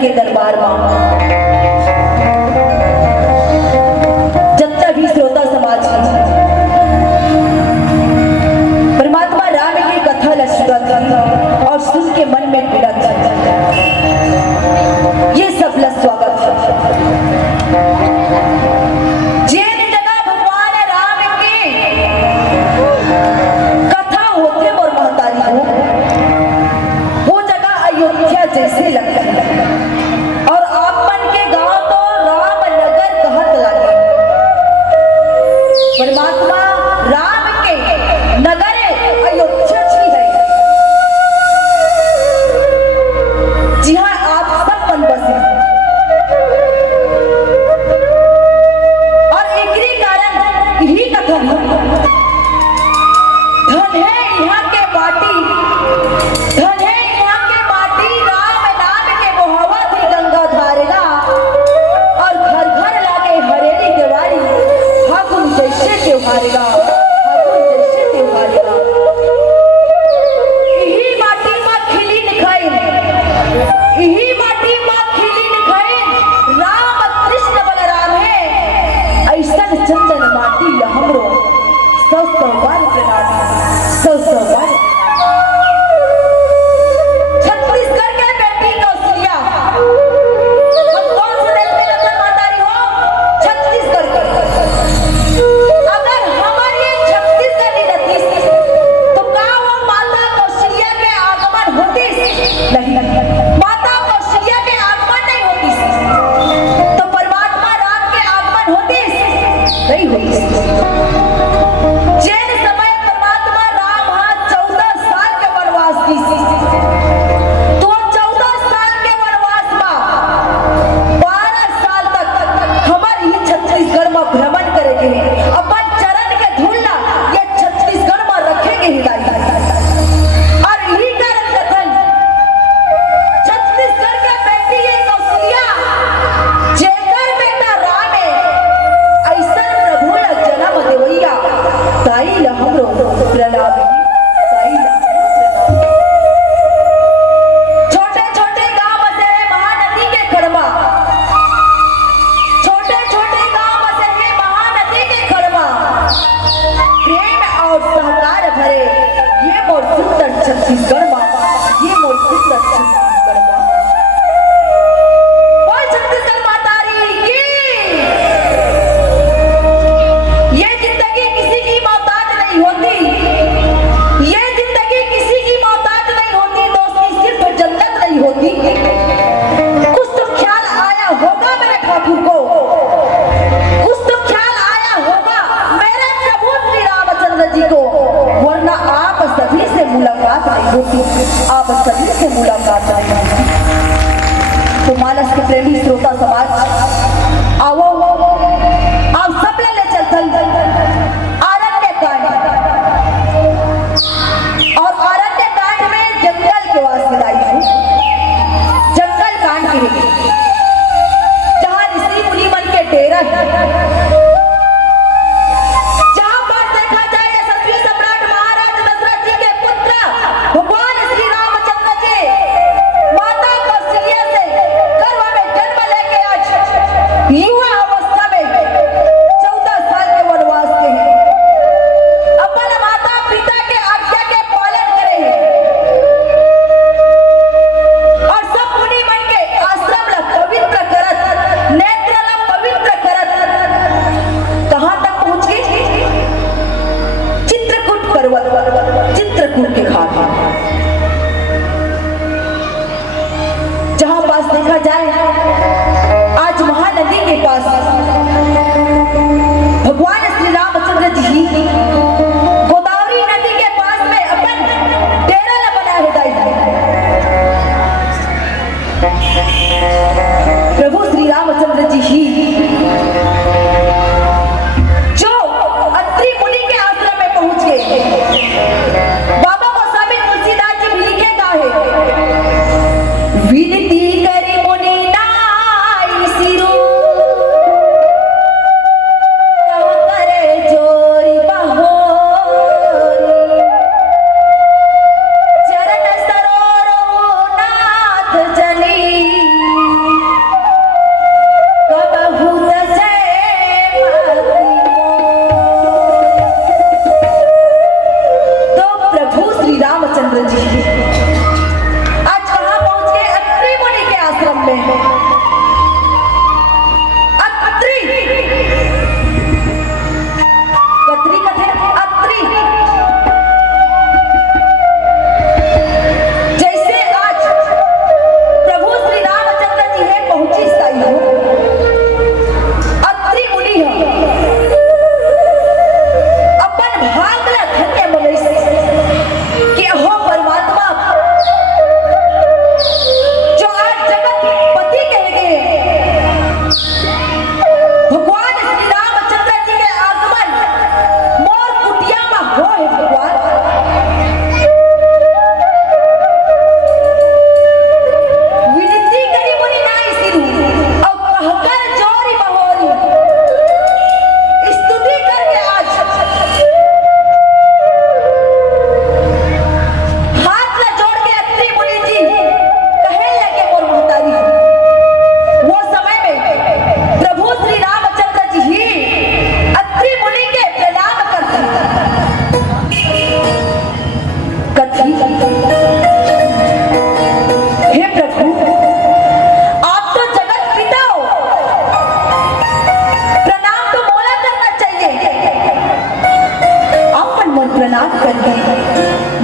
के दरबार में जितना भी श्रोता समाज परमात्मा राम की कथा लश्कत और सुन के मन में भिड़त ये सब स्वागत जिन जगह भगवान राम की कथा होते और महतारी हो वो जगह अयोध्या जैसे लगता है और आपन के गांव तो रामनगर कहत लगे। परमात्मा राम के नगर अयोध्या जी है जहां आप सब बन बसे और एकरी कारण यही कथन धन है यहाँ के माटी, धन है यहाँ के माटी, राम नाम के मोहवा थी गंगा धारना और घर घर लागे हरेली दिवाली फागुन जैसे त्योहारेगा, फागुन जैसे त्योहारेगा। यही माटी माँ खिली निखाई, यही माटी माँ खिली निखाई, राम कृष्ण बलराम है ऐसा चंदन माटी हमरो सौ सौ बार प्रणाम, सौ सौ बार छत्तीसगढ़ के बेटी कौशल्या हम कौन से देश में नजर मातारी हो? छत्तीसगढ़ के। अगर हमारी छत्तीसगढ़ रहती तो का वो माता कौशल्या के आगमन होती? नहीं, माता कौशल्या के आगमन नहीं होती तो परमात्मा राम के आगमन होती नहीं होती। जैन समय परमात्मा राम 14 साल के वनवास की तो 14 साल के वनवास में 12 साल तक हमारी ही छत्तीसगढ़ में भ्रमण करेंगे, अपन चरण के धूलना ये छत्तीसगढ़ में रखेंगे हिदाई और यही कारण कथन छत्तीसगढ़ के बेटी ये कौशल्या जेकर बेटा राम है ऐसा प्रभु ल जन्म देवैया ताई ल हमरो प्रणाम, ताई ल छोटे छोटे गांव बसे हैं महानदी के खड़मा, छोटे छोटे गांव बसे हैं महानदी के खड़मा, प्रेम और सहकार भरे ये मोर सुंदर छत्तीसगढ़ मां, ये मोर सुंदर छत्तीसगढ़ मां। बोल छत्तीसगढ़ मातारी की। ये जिंदगी किसी की मोहताज नहीं होती, ये जिंदगी किसी की मोहताज नहीं होती, दोस्ती सिर्फ जन्नत नहीं होती। कुछ तो ख्याल आया होगा मेरे ठाकुर को, कुछ तो ख्याल आया होगा मेरे प्रभु श्री रामचंद्र जी को, वरना आप सभी से मुलाकात नहीं होती, आप सभी से मुलाकात नहीं होती। तो मानस के प्रेमी श्रोता समाज आओ आप सब ले चलतन आरण्य कांड और आरण्य कांड में जंगल के वास मिलाई है, जंगल कांड की है जहां ऋषि मुनि मन के डेरा है, जहां पर देखा जाए यशस्वी सम्राट महाराज दशरथ जी के पुत्र भगवान श्री रामचंद्र जी माता कौशल्या से गर्भ में जन्म लेके आज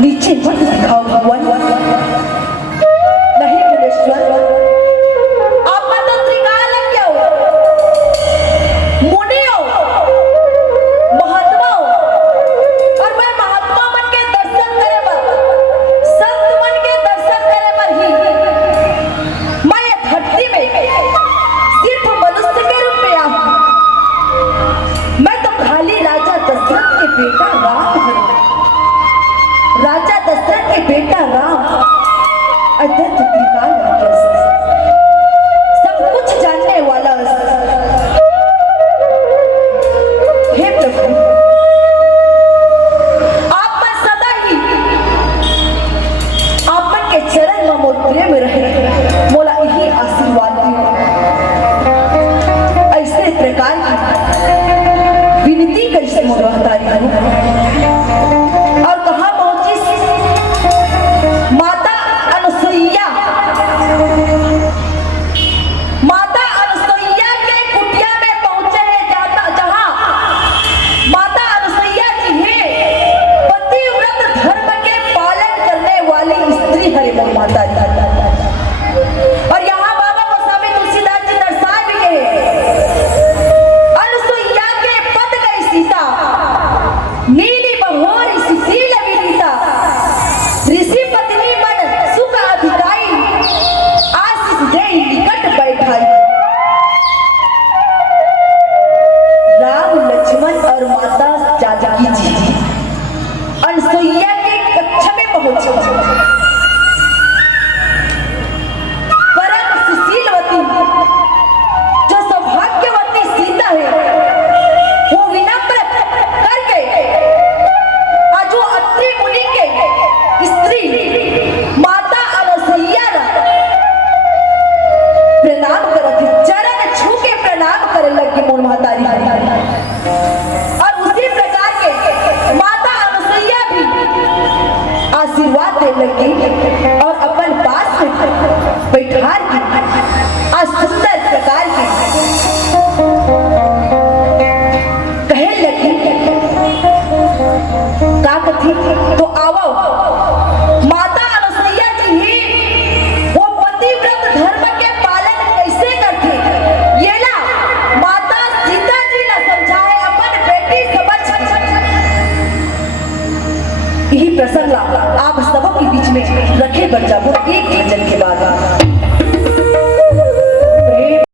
नीचे मत दिखाओ भगवान। नहीं मुनीश्वर, आप मत त्रिकाल क्या हो, मुनि हो, महात्मा हो, और मैं महात्मा मन के दर्शन करे बर, संत मन के दर्शन करे बर ही मैं ये धरती में सिर्फ मनुष्य के रूप में आऊं। मैं तो खाली राजा दशरथ के बेटा राम हूं। राजा दशरथ के बेटा राम अत्यंत त्रिकाल सब कुछ जानने वाला। हे प्रभु, आप पर सदा ही आपन के चरण में मोर प्रेम रहे, मोला यही आशीर्वाद दियो। ऐसे प्रकार की विनती कैसे मोर हतारी और कहाँ पहुंची माता अनुसुईया। माता अनुसुईया के कुटिया में पहुंचे हैं, जाता जहां माता अनुसुईया जी है पतिव्रत धर्म के पालन करने वाली स्त्री है वो माता जी। और यहाँ बाबा गोस्वामी तुलसीदास जी दर्शा भी है, अनुसुईया के पद गई सीता, नीली बहोरी सुशील विनीता, ऋषि पत्नी मन सुख अधिकाई, आशीष दे निकट बैठाई। राम लक्ष्मण और माता जानकी जी अनुसुईया के कक्ष में पहुंचे। परम सुशीलवती जो सौभाग्यवती सीता है वो विनम्र करके जो अत्रि मुनि के स्त्री माता अनुसुईया प्रणाम करत, चरण छू के प्रणाम करे लगी मोर महतारी। और उसी प्रकार के माता अनुसुईया भी आशीर्वाद दे लगी और अपन पास में बैठा की सुंदर प्रकार की कहे लगी का कथी तो आवो। माता अनुसुईया जी ही वो पतिव्रत धर्म के पालन कैसे करती, ये ला माता सीता जी ने समझाए अपन बेटी समझ। यही प्रसंग आप सबों के बीच में रखे बच्चा एक भजन के बाद।